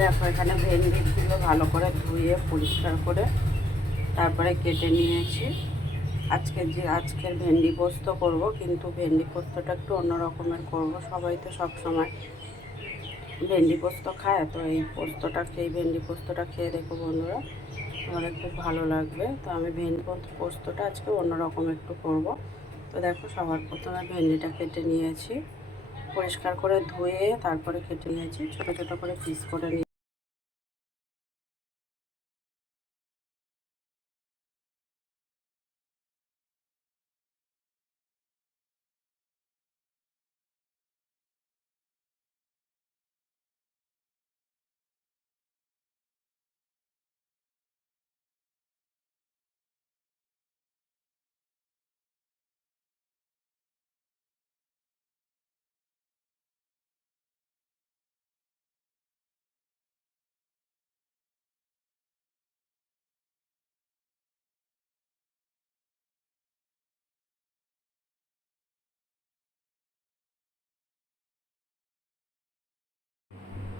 দেখো এখানে ভেন্ডিগুলো ভালো করে ধুয়ে পরিষ্কার করে তারপরে কেটে নিয়েছি। আজকের ভেন্ডি পোস্ত করব, কিন্তু ভেন্ডি পোস্তটা একটু অন্য রকমের করব। সবাই তো সব সময় ভেন্ডি পোস্ত খায়, তো এই ভেন্ডি পোস্তটা খেয়ে দেখো বন্ধুরা, তোমাদের খুব ভালো লাগবে। তো আমি ভেন্ডি পোস্তটা আজকে অন্য রকম একটু করব। তো দেখো সবার প্রথমে ভেন্ডিটা কেটে নিয়েছি, পরিষ্কার করে ধুয়ে তারপরে কেটে নিয়েছি, ছোটো ছোটো করে পিস করে নিয়ে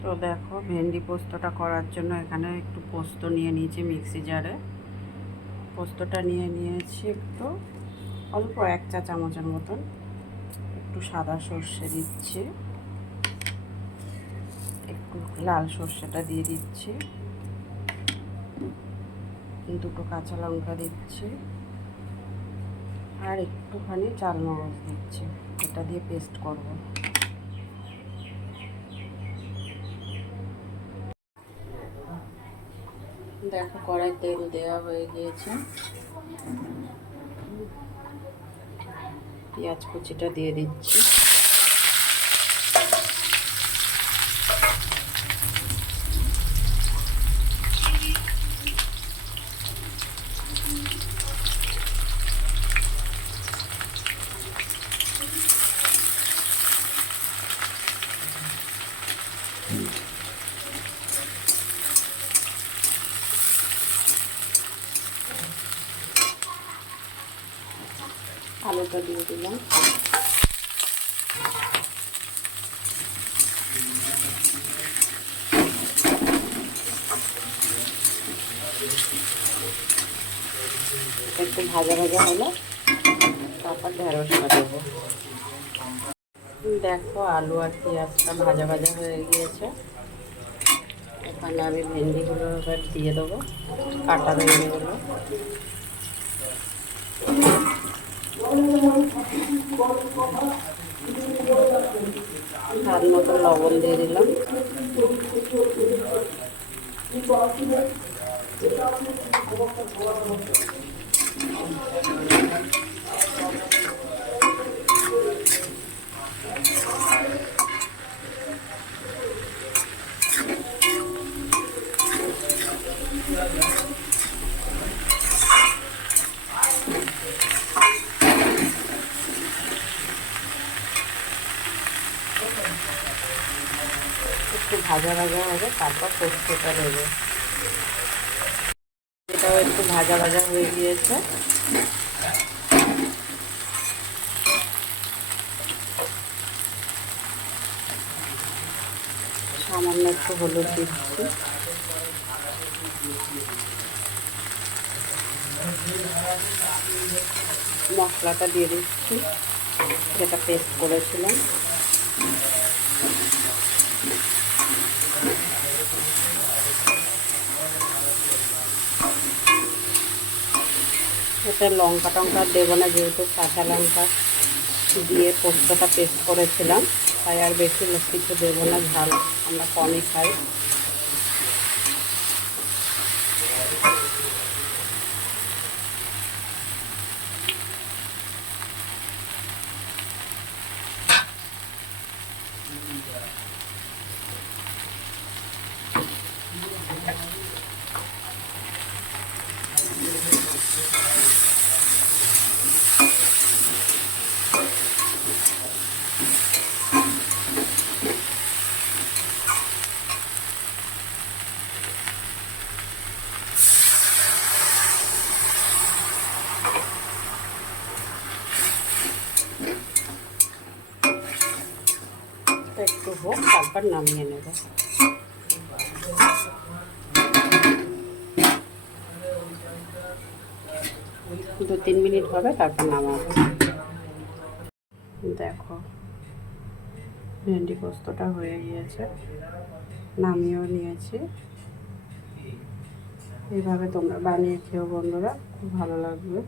তো দেখো ভেন্ডি পোস্তটা করার জন্য এখানে একটু পোস্ত নিয়ে নিয়েছি মিক্সি জারে। পোস্তটা নিয়ে নিয়েছি একটু অল্প 1 চা চামচের মতন। একটু সাদা সর্ষে দিচ্ছি, একটু লাল সর্ষেটা দিয়ে দিচ্ছি, 2টো কাঁচা লঙ্কা দিচ্ছি, আর একটুখানি চালমগজ দিচ্ছি। এটা দিয়ে পেস্ট করব। দেখো কড়াই তেল দেওয়া হয়ে গিয়েছে, পেঁয়াজ কুচিটা দিয়ে দিচ্ছি। আলুটা দিয়ে দিলাম। একটু ভাজা ভাজা হলো, তারপর ঢেঁড়সটা দেবো। দেখো আলু আর পেঁয়াজটা ভাজা ভাজা হয়ে গিয়েছে। এখানে আমি ভেন্ডিগুলো এবার দিয়ে দেবো, কাটা ভেন্ডিগুলো। স্বাদ মতো লবণ দিয়ে দিলাম। একটু ভাজা ভাজা হবে, তারপর পোস্তটা দেবো। এটাও একটু ভাজা ভাজা হয়ে গিয়েছে। সামান্য একটু হলুদ দিচ্ছি, মশলাটা দিয়ে দিচ্ছি যেটা পেস্ট করেছিলাম। এতে লঙ্কা টঙ্কা দেবো না, যেহেতু কাঁচা লঙ্কা দিয়ে পোস্তটা পেস্ট করেছিলাম, তাই আর বেশি কিছু দেবো না, ঝাল আমরা কমই খাই। একটু হোক, তারপর নামিয়ে নেব। 2-3 মিনিট হবে, তারপর নামাবো। দেখো ভেন্ডি পোস্তটা হয়ে গিয়েছে, নামিয়েও নিয়েছি। এইভাবে তোমরা বানিয়ে খেও বন্ধুরা, খুব ভালো লাগবে।